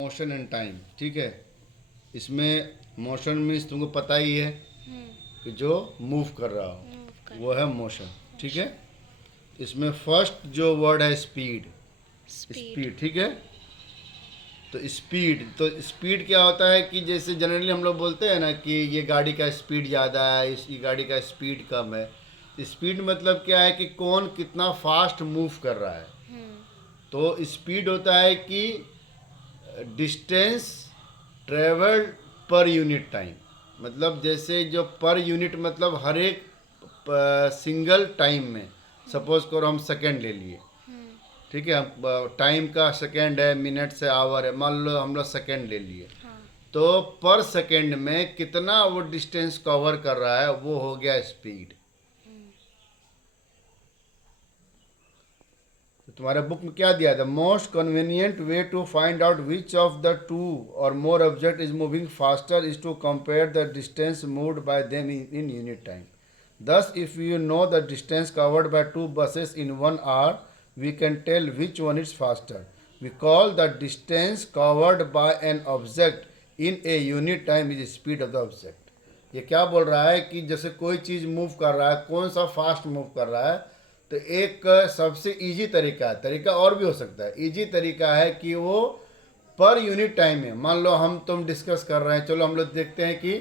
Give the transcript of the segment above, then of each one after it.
Motion and time, ठीक है। इसमें मोशन मीन्स तुमको पता ही है कि जो मूव कर रहा हो वो है मोशन, ठीक है। इसमें फर्स्ट जो वर्ड है स्पीड, स्पीड, ठीक है। तो स्पीड क्या होता है कि जैसे जनरली हम लोग बोलते हैं ना कि ये गाड़ी का स्पीड ज़्यादा है, इस ये गाड़ी का स्पीड कम है। स्पीड मतलब क्या है कि कौन कितना फास्ट मूव कर रहा है। तो स्पीड होता है कि distance travelled per unit time, मतलब जैसे जो पर यूनिट मतलब हर एक सिंगल टाइम में, सपोज करो हम सेकेंड ले लिए, ठीक है। हम टाइम का सेकेंड है, मिनट से आवर है, मान लो हम लोग सेकेंड ले लिए, तो पर सेकेंड में कितना वो डिस्टेंस कवर कर रहा है वो हो गया स्पीड। तो तुम्हारे बुक में क्या दिया था? Most convenient way to find out which of the two or more object is moving faster is to compare the distance moved by them in unit time. Thus, if you know the distance covered by two buses in 1 hour, we can tell which one is faster. We call the distance covered by an object in a unit time is speed of the object. ये क्या बोल रहा है कि जैसे कोई चीज़ move कर रहा है, कौन सा फास्ट मूव कर रहा है, तो एक सबसे इजी तरीका है, तरीका और भी हो सकता है, इजी तरीका है कि वो पर यूनिट टाइम में, मान लो हम तुम डिस्कस कर रहे हैं, चलो हम लोग देखते हैं कि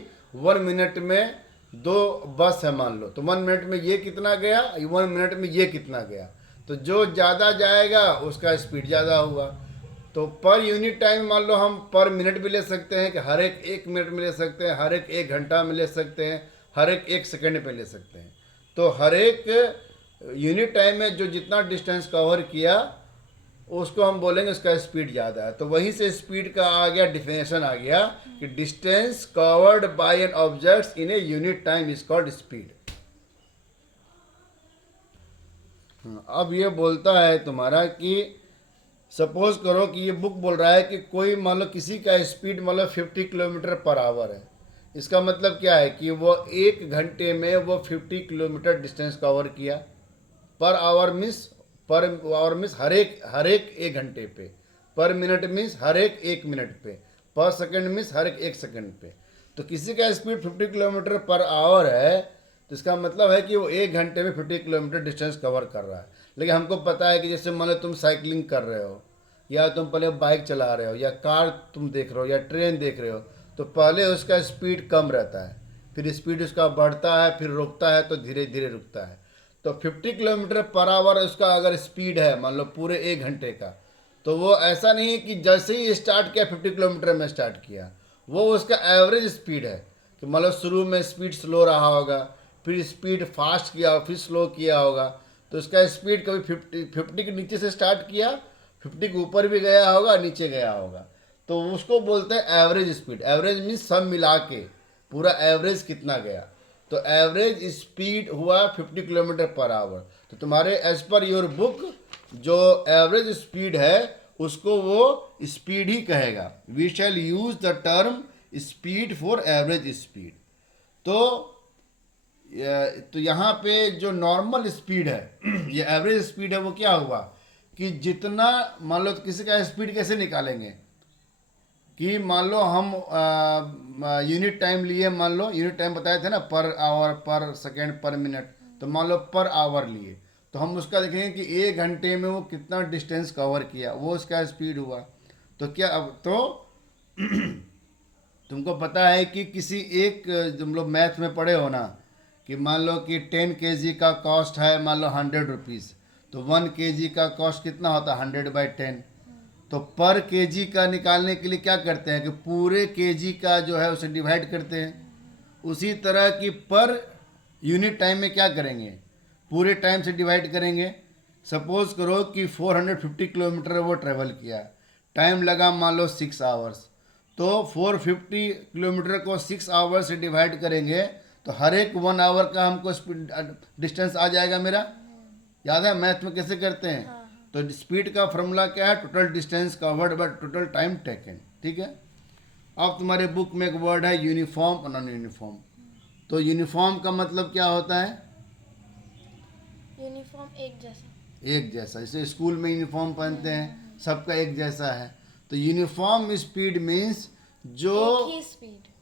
1 मिनट में 2 बस है मान लो, तो 1 मिनट में ये कितना गया, 1 मिनट में ये कितना गया, तो जो ज़्यादा जाएगा उसका स्पीड ज़्यादा होगा। तो पर यूनिट टाइम मान लो हम पर मिनट भी ले सकते हैं कि हर एक मिनट में ले सकते हैं, हर एक घंटा में ले सकते हैं, हर एक सेकंड पे ले सकते हैं। तो हर एक यूनिट टाइम में जो जितना डिस्टेंस कवर किया उसको हम बोलेंगे उसका स्पीड ज़्यादा है। तो वहीं से स्पीड का आ गया, डिफिनेशन आ गया कि distance covered by an object in a unit time is called speed. अब ये बोलता है तुम्हारा कि सपोज करो कि ये बुक बोल रहा है कि कोई मान लो किसी का स्पीड मतलब 50 किलोमीटर पर आवर है। इसका मतलब क्या है कि वो 1 घंटे में वो 50 किलोमीटर डिस्टेंस कवर किया। Per hour means, per hour means हर एक घंटे पे, पर मिनट मीन्स हर एक मिनट पे, पर सेकंड मीन्स हर एक सेकंड पे। तो किसी का स्पीड 50 किलोमीटर पर आवर है तो इसका मतलब है कि वो 1 घंटे में 50 किलोमीटर डिस्टेंस कवर कर रहा है। लेकिन हमको पता है कि जैसे मान लो तुम साइकिलिंग कर रहे हो, या तुम पहले बाइक चला रहे हो, या कार तुम देख रहे हो, या ट्रेन देख रहे हो, तो पहले उसका स्पीड कम रहता है, फिर स्पीड उसका बढ़ता है, फिर रुकता है, तो धीरे धीरे रुकता है। तो 50 किलोमीटर पर आवर उसका अगर स्पीड है मान लो पूरे 1 घंटे का, तो वो ऐसा नहीं है कि जैसे ही स्टार्ट किया 50 किलोमीटर में स्टार्ट किया, वो उसका एवरेज स्पीड है कि मतलब शुरू में स्पीड स्लो रहा होगा, फिर स्पीड फास्ट किया, फिर स्लो किया होगा, तो उसका स्पीड कभी 50 के नीचे से स्टार्ट किया, 50 के ऊपर भी गया होगा, नीचे गया होगा, तो उसको बोलते हैं एवरेज स्पीड। एवरेज मीन्स सब मिला के पूरा एवरेज कितना गया, तो एवरेज स्पीड हुआ 50 किलोमीटर पर आवर। तो तुम्हारे एज पर योर बुक जो एवरेज स्पीड है उसको वो स्पीड ही कहेगा। We shall use the term speed for average speed. तो यहाँ पे जो नॉर्मल स्पीड है ये एवरेज स्पीड है, वो क्या हुआ कि जितना मान लो किसी का स्पीड कैसे निकालेंगे कि मान लो हम यूनिट टाइम लिए, मान लो यूनिट टाइम बताए थे ना, पर आवर, पर सेकेंड, पर मिनट, तो मान लो पर आवर लिए, तो हम उसका देखेंगे कि 1 घंटे में वो कितना डिस्टेंस कवर किया, वो उसका स्पीड हुआ। तो क्या अब तो तुमको पता है कि किसी एक, तुम लोग मैथ में पढ़े हो ना कि मान लो कि 10 kg का कॉस्ट है मान लो 100 रुपीज़, तो 1 kg का कॉस्ट कितना होता है 100/10। तो पर केजी का निकालने के लिए क्या करते हैं कि पूरे केजी का जो है उसे डिवाइड करते हैं। उसी तरह की पर यूनिट टाइम में क्या करेंगे, पूरे टाइम से डिवाइड करेंगे। सपोज करो कि 450 किलोमीटर वो ट्रेवल किया, टाइम लगा मान लो 6 आवर्स, तो 450 किलोमीटर को 6 आवर से डिवाइड करेंगे तो हर एक 1 आवर का हमको डिस्टेंस आ जाएगा मेरा। याद है मैथ में कैसे करते हैं? तो स्पीड का फॉर्मूला क्या है? Total distance covered by total time taken, ठीक है। अब तुम्हारे बुक में एक वर्ड है यूनिफॉर्म और नॉन यूनिफॉर्म। तो यूनिफॉर्म का मतलब क्या होता है? यूनिफॉर्म एक जैसा। एक जैसा, जैसे स्कूल में यूनिफॉर्म पहनते हैं, सबका एक जैसा है। तो यूनिफॉर्म स्पीड मीन्स जो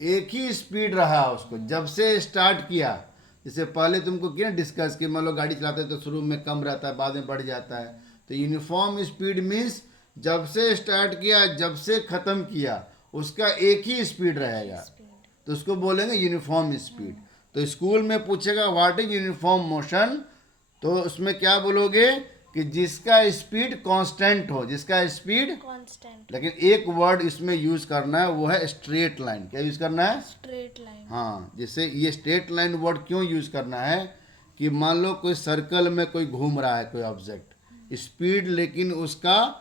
एक ही स्पीड रहा उसको जब से स्टार्ट किया। जैसे पहले तुमको किया डिस्कस कि मान लो गाड़ी चलाते तो शुरू में कम रहता है, बाद में बढ़ जाता है। तो यूनिफॉर्म स्पीड मीन्स जब से स्टार्ट किया जब से ख़त्म किया उसका एक ही स्पीड रहेगा, तो उसको बोलेंगे यूनिफॉर्म स्पीड। तो स्कूल में पूछेगा व्हाट इज यूनिफॉर्म मोशन, तो उसमें क्या बोलोगे कि जिसका स्पीड कांस्टेंट हो, जिसका स्पीड कांस्टेंट। लेकिन एक वर्ड इसमें यूज करना है, वो है स्ट्रेट लाइन। क्या यूज करना है? Straight line. हाँ, जैसे ये स्ट्रेट लाइन वर्ड क्यों यूज करना है कि मान लो कोई सर्कल में कोई घूम रहा है कोई ऑब्जेक्ट, स्पीड लेकिन उसका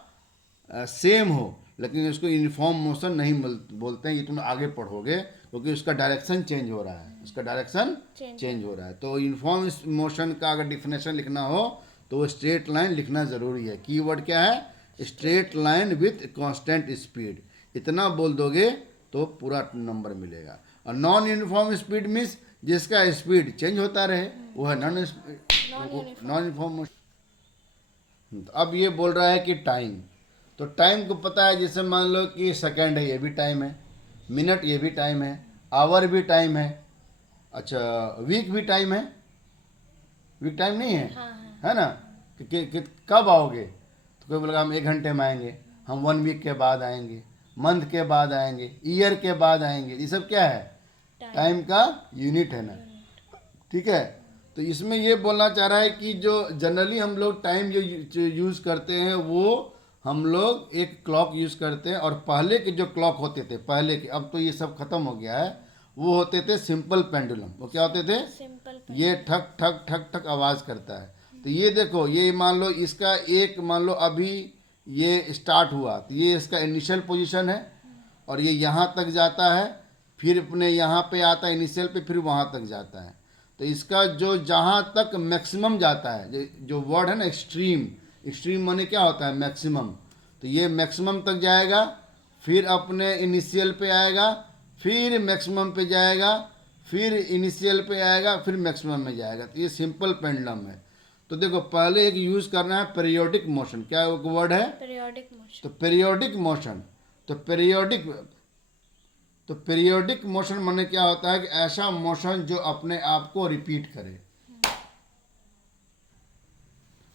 सेम हो, लेकिन उसको यूनिफॉर्म मोशन नहीं बोलते हैं। ये तुम आगे पढ़ोगे क्योंकि उसका डायरेक्शन चेंज हो रहा है, उसका डायरेक्शन चेंज हो रहा है। तो यूनिफॉर्म मोशन का अगर डिफिनेशन लिखना हो तो वो स्ट्रेट लाइन लिखना ज़रूरी है। कीवर्ड क्या है? Straight line with constant speed. इतना बोल दोगे तो पूरा नंबर मिलेगा। और नॉन यूनिफॉर्म स्पीड मीन्स जिसका स्पीड चेंज होता रहे, वो है नॉन यूनिफॉर्म मोशन। अब ये बोल रहा है कि टाइम, तो टाइम को पता है, जैसे मान लो कि सेकंड है, ये भी टाइम है, मिनट ये भी टाइम है, आवर भी टाइम है, अच्छा वीक भी टाइम है। वीक टाइम नहीं है? हाँ, है ना? कि कब आओगे, तो कोई बोलेगा हम 1 घंटे में आएंगे, हम 1 वीक के बाद आएंगे, मंथ के बाद आएंगे, ईयर के बाद आएंगे। ये सब क्या है? टाइम का यूनिट है ना, ठीक है। तो इसमें ये बोलना चाह रहा है कि जो जनरली हम लोग टाइम जो यूज़ करते हैं वो हम लोग एक क्लॉक यूज़ करते हैं, और पहले के जो क्लॉक होते थे पहले के, अब तो ये सब खत्म हो गया है, वो होते थे सिंपल पेंडुलम। वो क्या होते थे? सिंपल। ये ठक ठक ठक ठक आवाज़ करता है। तो ये देखो, ये मान लो इसका एक, मान लो अभी ये स्टार्ट हुआ तो ये इसका इनिशियल पोजीशन है, और ये यहाँ तक जाता है, फिर अपने यहाँ पे आता है इनिशियल पे, फिर वहाँ तक जाता है। तो इसका जो जहाँ तक मैक्सिमम जाता है, जो वर्ड है ना एक्सट्रीम, एक्सट्रीम माने क्या होता है? मैक्सिमम। तो ये मैक्सिमम तक जाएगा, फिर अपने इनिशियल पे आएगा, फिर मैक्सिमम पे जाएगा, फिर इनिशियल पे आएगा, फिर मैक्सिमम में जाएगा। तो ये सिंपल पेंडुलम है। तो देखो, पहले एक यूज़ करना है पीरियोडिक मोशन। क्या एक वर्ड है? Periodic motion. तो पीरियोडिक मोशन, तो पीरियोडिक मोशन माने क्या होता है कि ऐसा मोशन जो अपने आप को रिपीट करे।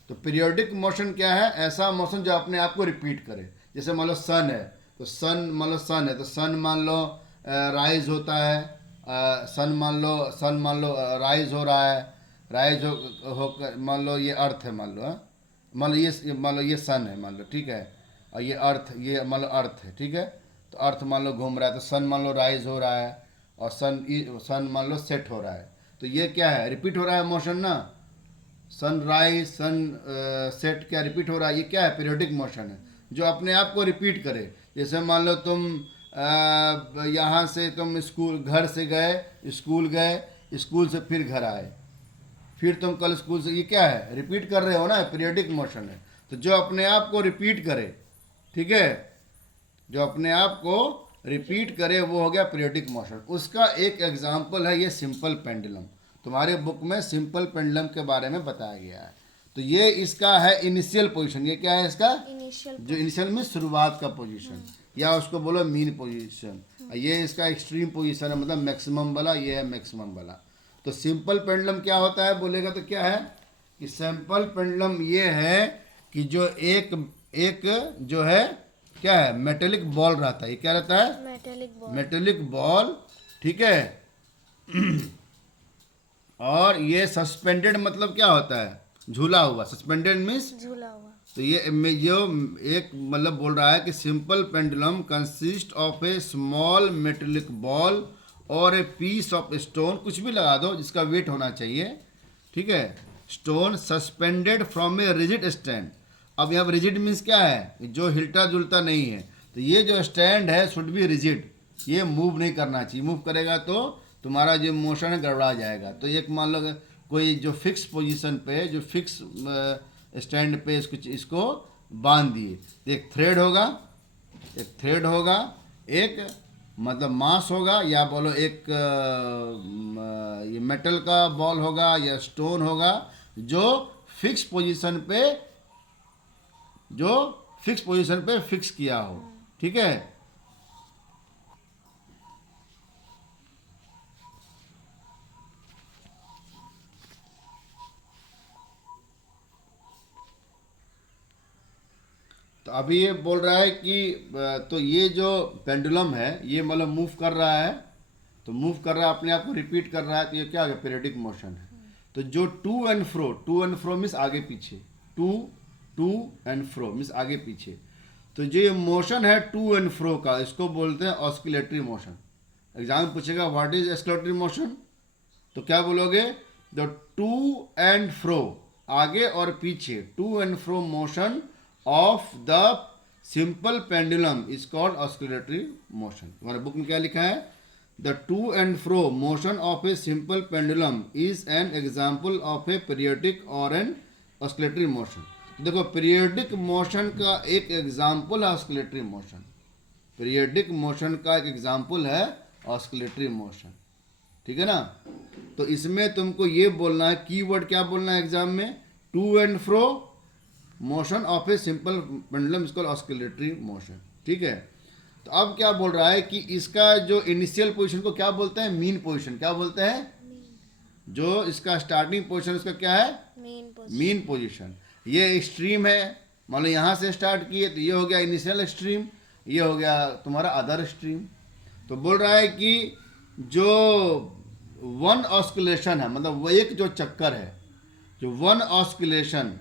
तो पीरियोडिक मोशन क्या है? ऐसा मोशन जो अपने आप को रिपीट करे। जैसे मान लो सन है, तो सन मान लो सन है, तो सन मान लो राइज होता है, सन मान लो राइज हो रहा है, राइज हो मान लो ये अर्थ है, मान लो ये सन है, मान लो, ठीक है, और ये अर्थ, ये मान लो अर्थ है, ठीक है। तो अर्थ मान लो घूम रहा है, तो सन मान लो राइज हो रहा है, और सन मान लो सेट हो रहा है। तो ये क्या है? रिपीट हो रहा है मोशन ना। सन राइज, सन सेट क्या रिपीट हो रहा है? ये क्या है? पीरियोडिक मोशन है जो अपने आप को रिपीट करे। जैसे मान लो तुम यहाँ से तुम स्कूल, घर से गए, स्कूल गए, स्कूल से फिर घर आए, फिर तुम कल स्कूल से, ये क्या है? रिपीट कर रहे हो ना, पीरियोडिक मोशन है। तो जो अपने आप को रिपीट करे, ठीक है, जो अपने आप को रिपीट करे वो हो गया पीरियोडिक मोशन। उसका एक एग्जाम्पल है ये सिंपल पेंडुलम। तुम्हारे बुक में सिंपल पेंडुलम के बारे में बताया गया है। तो ये इसका है इनिशियल पोजीशन। ये क्या है इसका? जो इनिशियल में शुरुआत का पोजीशन, या उसको बोलो मीन पोजीशन। ये इसका एक्सट्रीम पोजीशन है, मतलब मैक्सिमम वाला, ये है मैक्सिमम वाला। तो सिंपल पेंडुलम क्या होता है बोलेगा तो क्या है कि सिंपल पेंडुलम ये है कि जो एक जो है क्या है? मेटेलिक बॉल रहता है। ये क्या रहता है? मेटेलिक बॉल, ठीक है। और ये सस्पेंडेड मतलब क्या होता है? झूला हुआ। सस्पेंडेड मीन्स झूला हुआ। तो ये जो एक मतलब बोल रहा है कि simple pendulum consist of A small metallic ball और ए पीस ऑफ स्टोन, कुछ भी लगा दो जिसका वेट होना चाहिए, ठीक है, stone suspended from a rigid stand. अब यहाँ पर रिजिड मीन्स क्या है? जो हिलता जुलता नहीं है। तो ये जो स्टैंड है शुड बी रिजिड, ये मूव नहीं करना चाहिए। मूव करेगा तो तुम्हारा जो मोशन है गड़बड़ा जाएगा। तो एक मान लो कोई जो फिक्स पोजीशन पे, जो फिक्स स्टैंड पे इसको बांध दिए, एक थ्रेड होगा, एक मतलब मास होगा, या बोलो एक ये मेटल का बॉल होगा या स्टोन होगा जो फिक्स पोजीशन पे फिक्स किया हो, ठीक है। तो अभी ये बोल रहा है कि तो ये जो पेंडुलम है ये मतलब मूव कर रहा है, तो मूव कर रहा है, अपने आप को रिपीट कर रहा है, तो ये क्या हो गया, पीरियडिक मोशन है। तो जो टू एंड फ्रो मीन्स आगे पीछे, टू एंड फ्रो मीन्स आगे पीछे। तो जो ये मोशन है टू एंड फ्रो का, इसको बोलते हैं ऑस्किलेटरी मोशन। एग्जाम में पूछेगा व्हाट इज ऑस्किलेटरी मोशन, तो क्या बोलोगे, द टू एंड फ्रो, आगे और पीछे, to and fro motion of the simple pendulum is called oscillatory motion. हमारे बुक में क्या लिखा है, the to and fro motion of a simple pendulum is an example of a periodic or an oscillatory motion. देखो periodic motion का एक example है oscillatory motion, periodic motion का एक एग्जाम्पल है ऑस्किलेटरी मोशन, ठीक है ना। तो इसमें तुमको ये बोलना है, कीवर्ड क्या बोलना है एग्जाम में, to and fro motion of a simple pendulum is called oscillatory motion, ठीक है। तो अब क्या बोल रहा है कि इसका जो इनिशियल पोजीशन को क्या बोलते हैं, मीन पोजीशन, क्या बोलते हैं, जो इसका स्टार्टिंग पोजीशन उसका क्या है, मीन पोजीशन। ये एक्सट्रीम है, मान लो यहाँ से स्टार्ट किए तो ये हो गया इनिशियल एक्सट्रीम, ये हो गया तुम्हारा अदर एक्सट्रीम। तो बोल रहा है कि जो वन ऑस्किलेशन है, मतलब वो एक जो चक्कर है, जो वन ऑस्किलेशन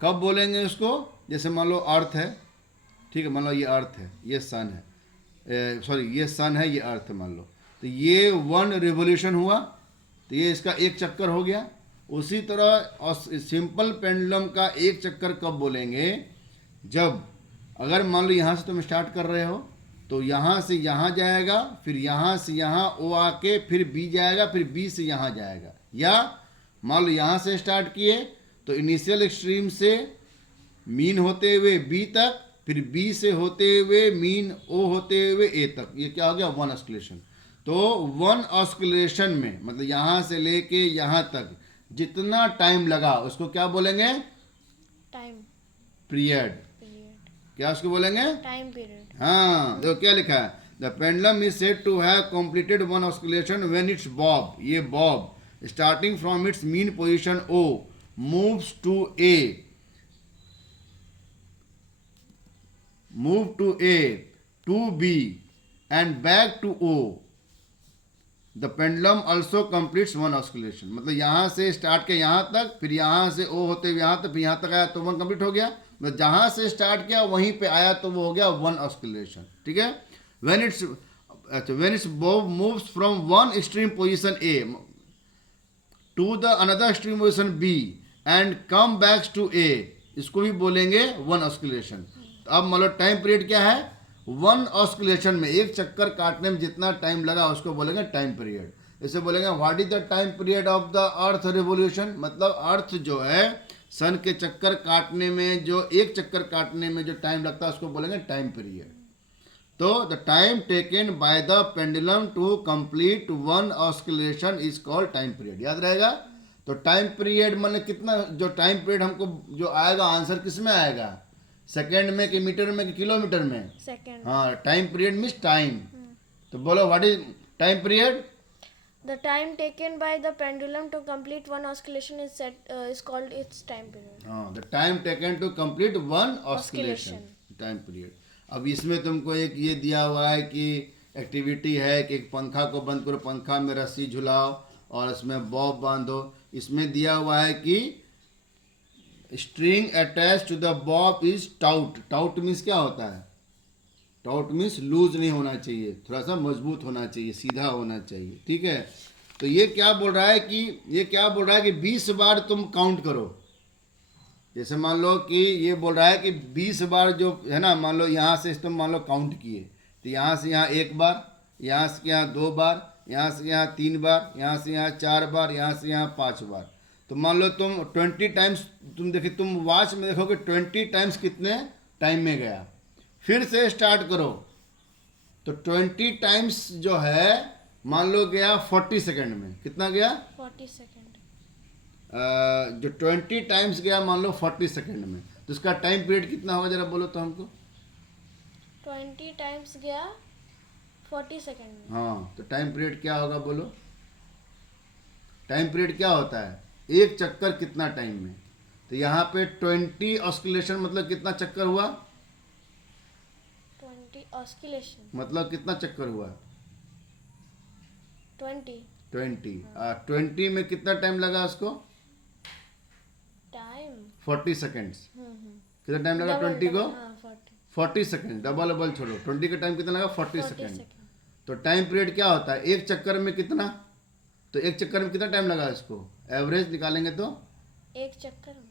कब बोलेंगे उसको, जैसे मान लो अर्थ है, ठीक है, मान लो ये अर्थ है, ये सन है, सॉरी ये सन है, ये अर्थ है मान लो, तो ये वन रिवोल्यूशन हुआ, तो ये इसका एक चक्कर हो गया। उसी तरह सिंपल पेंडुलम का एक चक्कर कब बोलेंगे, जब अगर मान लो यहाँ से तुम स्टार्ट कर रहे हो तो यहाँ से यहाँ जाएगा, फिर यहाँ से यहाँ ओ आके फिर बी जाएगा, फिर बी से यहाँ जाएगा, या मान लो यहाँ से स्टार्ट किए तो इनिशियल एक्सट्रीम से मीन होते हुए बी तक, फिर बी से होते हुए मीन ओ होते हुए ए तक, ये क्या हो गया, वन ऑस्किलेशन। तो वन ऑस्किलेशन में मतलब यहाँ से लेके यहाँ तक जितना टाइम लगा उसको क्या बोलेंगे, टाइम पीरियड। क्या उसको बोलेंगे, टाइम पीरियड। हाँ देखो क्या लिखा है, the pendulum is said to have completed one oscillation when its bob, ये bob starting from its mean position O moves to A, move to A, to B and back to O. The pendulum also completes one oscillation. मतलब यहाँ से start के यहाँ तक, फिर यहाँ से O होते हुए यहाँ तक, फिर यहाँ तक आया तो वन कंप्लीट हो गया। मतलब जहाँ से स्टार्ट किया वहीं पे आया तो वो हो गया वन ऑस्किलेशन, ठीक है। when its bob moves from one extreme position A to the another extreme position B and come back to A, इसको भी बोलेंगे वन ऑस्किलेशन। अब मतलब टाइम पीरियड क्या है, वन ऑस्किलेशन में एक चक्कर काटने में जितना टाइम लगा उसको बोलेंगे टाइम पीरियड। इसे बोलेंगे what is the time period of the earth revolution, मतलब अर्थ जो है सन के चक्कर काटने में, जो एक चक्कर काटने में जो टाइम लगता है उसको बोलेंगे टाइम पीरियड। तो the time taken by the pendulum to complete one oscillation is called time period, याद रहेगा। तो टाइम पीरियड मतलब कितना, जो टाइम पीरियड हमको जो आएगा आंसर किस में आएगा, सेकेंड में कि मीटर में कि किलोमीटर में, सेकेंड। हाँ टाइम पीरियड मीन्स टाइम। तो बोलो what is time period, The time taken by the pendulum to complete one oscillation is called its time period. हाँ the time taken to complete one oscillation, Oscillation. Time period. अब इसमें तुमको एक ये दिया हुआ है कि एक्टिविटी है कि एक पंखा को बंद करो, पंखा में रस्सी झुलाओ और इसमें बॉब बांधो। इसमें दिया हुआ है कि string attach to the bob is taut, taut means क्या होता है, टाउट मीन्स लूज नहीं होना चाहिए, थोड़ा सा मजबूत होना चाहिए, सीधा होना चाहिए, ठीक है। तो ये क्या बोल रहा है कि ये क्या बोल रहा है कि 20 बार तुम काउंट करो। जैसे मान लो कि ये बोल रहा है कि 20 बार जो है ना, मान लो यहाँ से तुम मान लो काउंट किए तो यहाँ से यहाँ एक बार, यहाँ से यहाँ 2 बार, यहाँ से यहाँ 3 बार, यहाँ से यहाँ 4 बार, यहाँ से यहाँ 5 बार। तो मान लो तुम 20 टाइम्स, तुम देखिए तुम वॉच में देखोगे 20 टाइम्स कितने टाइम में गया। फिर से स्टार्ट करो तो 20 टाइम्स जो है मान लो गया 40 सेकंड में, कितना गया 40 सेकेंड। जो 20 टाइम्स गया मान लो 40 सेकंड में, तो इसका टाइम पीरियड कितना होगा जरा बोलो तो हमको। 20 टाइम्स गया 40 सेकेंड में। हाँ, तो टाइम पीरियड क्या होगा बोलो? टाइम पीरियड क्या होता है? एक चक्कर कितना टाइम में? तो यहाँ पे 20 ऑस्किलेशन मतलब कितना चक्कर हुआ? 20 ऑस्किलेशन मतलब कितना चक्कर हुआ? 20 20 में कितना टाइम लगा उसको? Time 40 seconds. कितना टाइम लगा 20 को? हाँ 40 40 सेकेंड। डबल डबल छोड़ो, 20 का टाइम कितना लगा? 40 सेकेंड। सेकेंड। तो टाइम पीरियड क्या होता है? एक चक्कर में कितना? तो एक चक्कर में कितना टाइम लगा इसको? एवरेज निकालेंगे तो एक चक्कर में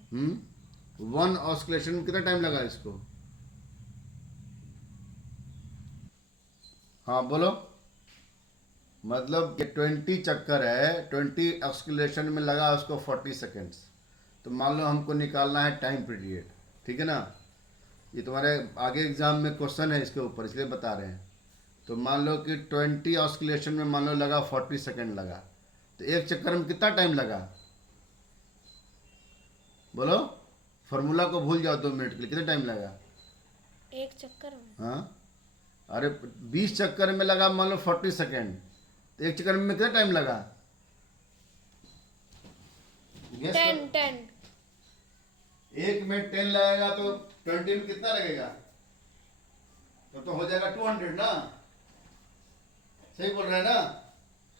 1 ऑस्किलेशन में कितना टाइम लगा इसको? हाँ बोलो। मतलब 20 चक्कर है, 20 ऑस्किलेशन में लगा उसको 40 सेकेंड्स। तो मान लो हमको निकालना है टाइम पीरियड, ठीक है ना? ये तुम्हारे आगे एग्जाम में क्वेश्चन है इसके ऊपर, इसलिए बता रहे हैं। तो मान लो कि 20 ऑस्किलेशन में मान लो लगा 40 सेकेंड लगा, तो एक चक्कर में कितना टाइम लगा? बोलो, फॉर्मूला को भूल जाओ 2 मिनट के लिए, कितना टाइम लगा? एक चक्कर में हाँ, अरे 20 चक्कर में लगा मान लो 40 सेकेंड, तो एक चक्कर में कितना टाइम लगा? Guess करो। 10 एक में 10 लगेगा तो 20 में कितना लगेगा? तो हो जाएगा 200 ना? सही बोल रहे हैं ना?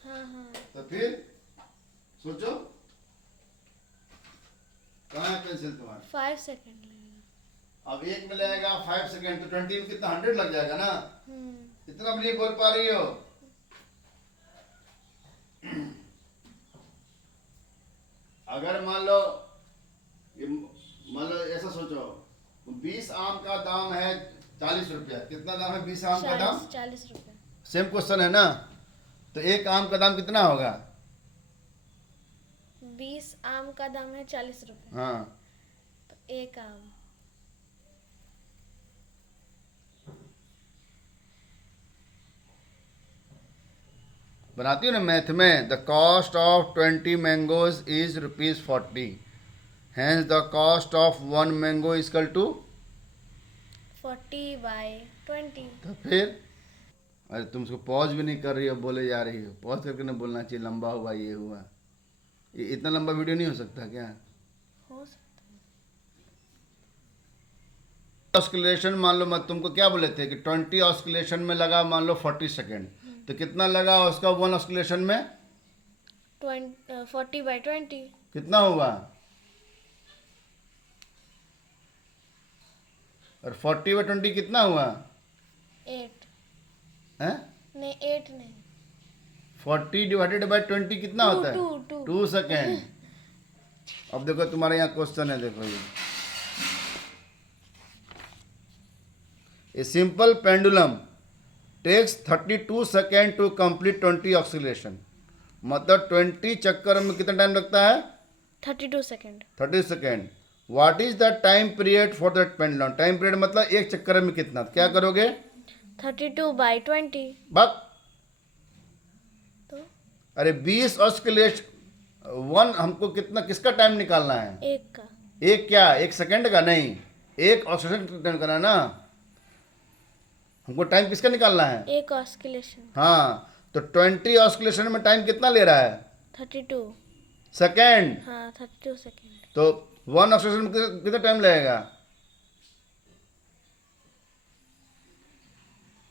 हाँ हाँ तो फिर सोचो, कहाँ है पेंसिल तुम्हारा? 5 सेकेंड लगेगा। अब एक में लगेगा 5 सेकेंड, तो 20 में कितना 100 लग जाएगा ना? हम्म इतना भी नहीं बोल पा रही हो? अगर मान लो ऐसा सोचो, 20 आम का दाम है 40 रुपया। कितना दाम है 20 आम का दाम? 40 रुपये। सेम क्वेश्चन है ना? तो एक आम का दाम कितना होगा? 20 आम का दाम है 40 रुपये, हाँ, तो एक आम बनाती हो ना मैथ में? The cost of 20 mangoes is ₹40, hence the cost of 1 mango equal to. 40/20। तो फिर अरे तुम उसको पॉज भी नहीं कर रही हो, बोले जा रही हो। पॉज करके नहीं बोलना चाहिए, लंबा हुआ ये हुआ। ये इतना लंबा वीडियो नहीं हो सकता क्या? हो सकता ऑस्किलेशन मान लो, मैं तुमको क्या बोले थे कि 20 ऑस्किलेशन में लगा मान लो 40 सेकेंड, तो कितना लगा उसका 1 ऑस्किलेशन में? 40/20। कितना हुआ? और 40/20 कितना हुआ? 8 हैं? नहीं 8 नहीं 40 डिवाइडेड बाई 20 कितना होता है? two. 2 सेकेंड। अब देखो तुम्हारे यहाँ क्वेश्चन है, देखो ये a simple pendulum takes 32 second to complete 20 oscillation. मतलब 20 चक्कर में कितना टाइम लगता है? 32 second. 30 second. What is the time period for that pendulum? Time period मतलब एक चक्कर में कितना? क्या करोगे? 32/20। बक, तो अरे 20 ऑस्किलेशन 1 हमको कितना, किसका टाइम निकालना है? एक का एक क्या? एक सेकंड का नहीं, एक ऑस्किलेशन टाइम करना है ना। हमको टाइम किसका निकालना है? एक ऑस्किलेशन। हाँ, तो 20 ऑस्किलेशन में टाइम कितना ले रहा है? 32। सेकेंड। हाँ 32 सेकेंड। तो 1 ऑस्किलेशन में कितना टाइम लगेगा?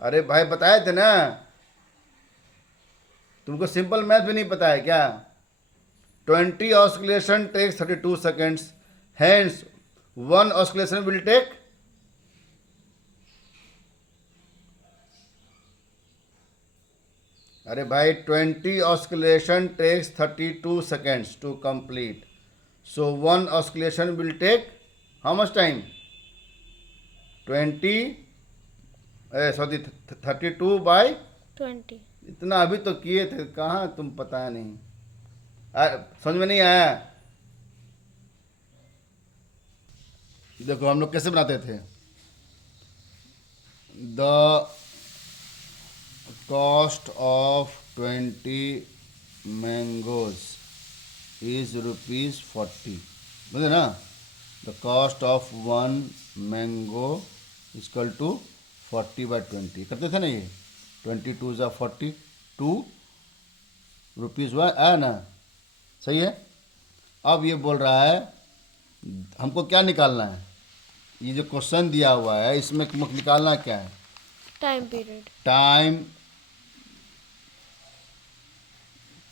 अरे भाई बताए थे ना, तुमको सिंपल मैथ भी नहीं पता है क्या? 20 oscillation takes 32 seconds, hence 1 oscillation will take. अरे भाई 20 oscillation takes 32 seconds to complete. So 1 oscillation will take how much time? 32/20। इतना अभी तो किए थे, कहाँ तुम पता नहीं, समझ में नहीं आया? देखो हम लोग कैसे बनाते थे। The cost of 20 mangoes is ₹40। बुझे ना? The cost of 1 mango equal to 40/20 करते थे ना ये, 22 ज़ा 40, 2 रुपीज़ हुआ है ना, सही है। अब ये बोल रहा है हमको क्या निकालना है, ये जो क्वेश्चन दिया हुआ है इसमें निकालना क्या है, time period. Time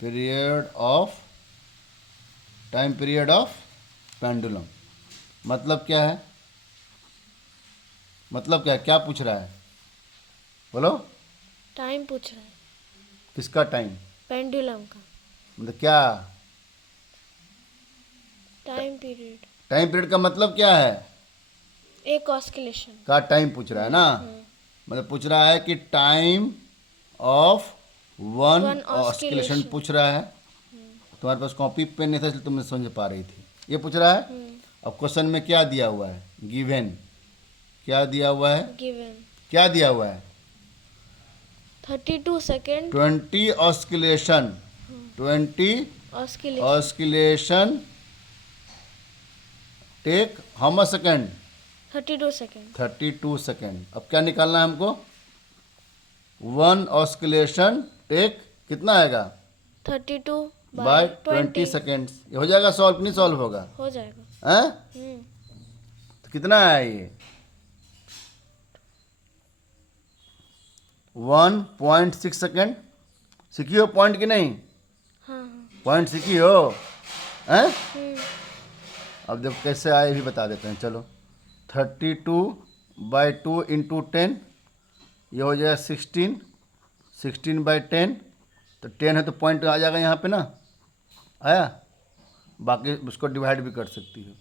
period of pendulum. मतलब क्या है, मतलब क्या है, क्या पूछ रहा है, बोलो। टाइम पूछ रहा है, किसका टाइम, पेंडुलम का मतलब क्या, टाइम पीरियड। टाइम पीरियड का मतलब क्या है, एक ऑस्किलेशन का टाइम पूछ रहा है ना, मतलब पूछ रहा है कि time of one One oscillation oscillation। पूछ रहा है। तुम्हारे पास कॉपी पेन नहीं था इसलिए तुम समझ पा रही थी, ये पूछ रहा है। अब क्वेश्चन में क्या दिया हुआ है, गिवन, क्या दिया हुआ है, गिवन क्या दिया हुआ है, 32 second 20 oscillation, 20 oscillation oscillation take how much second, 32 second 32 second. अब क्या निकालना है हमको, वन ऑस्किलेशन टेक कितना आएगा, 32 बाय by 20 20 सेकेंड्स। ये हो जाएगा सॉल्व कि नहीं सॉल्व होगा, हो जाएगा। हैं? हम्म, तो कितना है ये, 1.6 सेकेंड। सीखी हो पॉइंट कि नहीं, हाँ हाँ। पॉइंट सीखी हो, हैं? हम्म, अब जब कैसे आए भी बता देते हैं, चलो। 32/2 इंटू 10, ये हो जाएगा 16, 16/10, तो 10 है तो पॉइंट आ जाएगा यहाँ पे ना, आया। बाकी उसको डिवाइड भी कर सकती हो,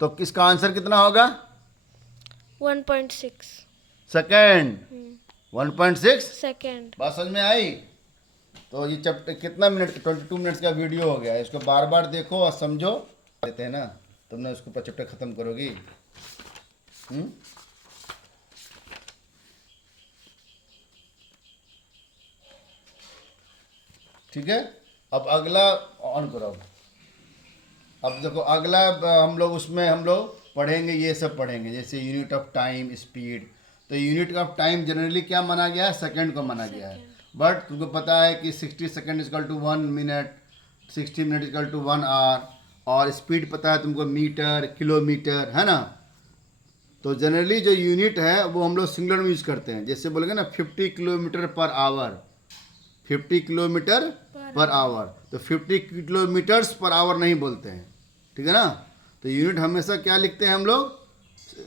तो किसका आंसर कितना होगा, 1.6 सेकेंड, 1.6 सेकेंड। बात समझ में आई। तो ये चैप्टर कितना मिनट, 22 मिनट्स का वीडियो हो गया, इसको बार बार देखो और समझो, देते हैं ना, तुमने उसको पर चैप्टर खत्म करोगी। ठीक है। अब अगला ऑन करो। अब देखो अगला हम लोग उसमें हम लोग पढ़ेंगे, ये सब पढ़ेंगे, जैसे यूनिट ऑफ टाइम, स्पीड। तो यूनिट ऑफ टाइम जनरली क्या माना गया है, सेकंड को माना गया है, बट तुमको पता है कि 60 second equal to 1 minute, 60 minute equal to 1 hour, और स्पीड पता है तुमको मीटर, किलोमीटर, है ना। तो जनरली जो यूनिट है वो हम लोग सिंगुलर में यूज़ करते हैं, जैसे बोलेंगे ना 50 kilometre per hour, 50 kilometre per hour, तो 50 किलोमीटर्स पर आवर नहीं बोलते हैं, ठीक है ना। तो यूनिट हमेशा क्या लिखते हैं हम लोग,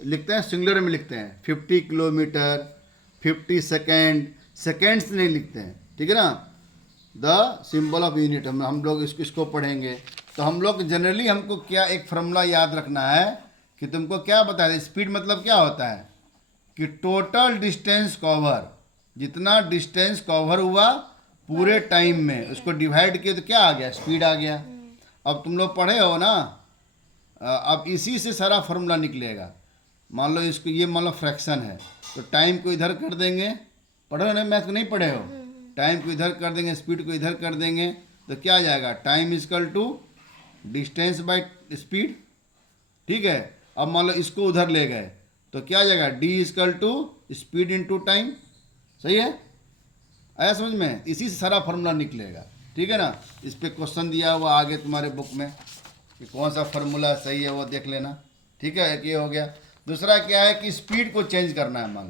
लिखते हैं सिंगुलर में लिखते हैं, 50 किलोमीटर, 50 सेकेंड, सेकेंड्स नहीं लिखते हैं, ठीक है ना। द सिंबल ऑफ यूनिट हम लोग इसको पढ़ेंगे। तो हम लोग जनरली हमको क्या एक फॉर्मूला याद रखना है कि तुमको क्या बताया, स्पीड मतलब क्या होता है कि टोटल डिस्टेंस कवर, जितना डिस्टेंस कवर हुआ पूरे टाइम में उसको डिवाइड किए तो क्या आ गया, स्पीड आ गया। अब तुम लोग पढ़े हो ना, अब इसी से सारा फार्मूला निकलेगा। मान लो इसको, ये मान लो फ्रैक्शन है, तो टाइम को इधर कर देंगे, पढ़े हो ना, मैथ को नहीं पढ़े हो, टाइम को इधर कर देंगे, स्पीड को इधर कर देंगे, तो क्या आ जाएगा, time equal to distance by speed, ठीक है। अब मान लो इसको उधर ले गए तो क्या आ जाएगा, D equal to speed into time, सही है, आया समझ में। इसी से सारा फार्मूला निकलेगा, ठीक है ना। इस पे क्वेश्चन दिया हुआ आगे तुम्हारे बुक में कि कौन सा फार्मूला सही है वो देख लेना, ठीक है। एक ये हो गया। दूसरा क्या है कि स्पीड को चेंज करना है, मान लो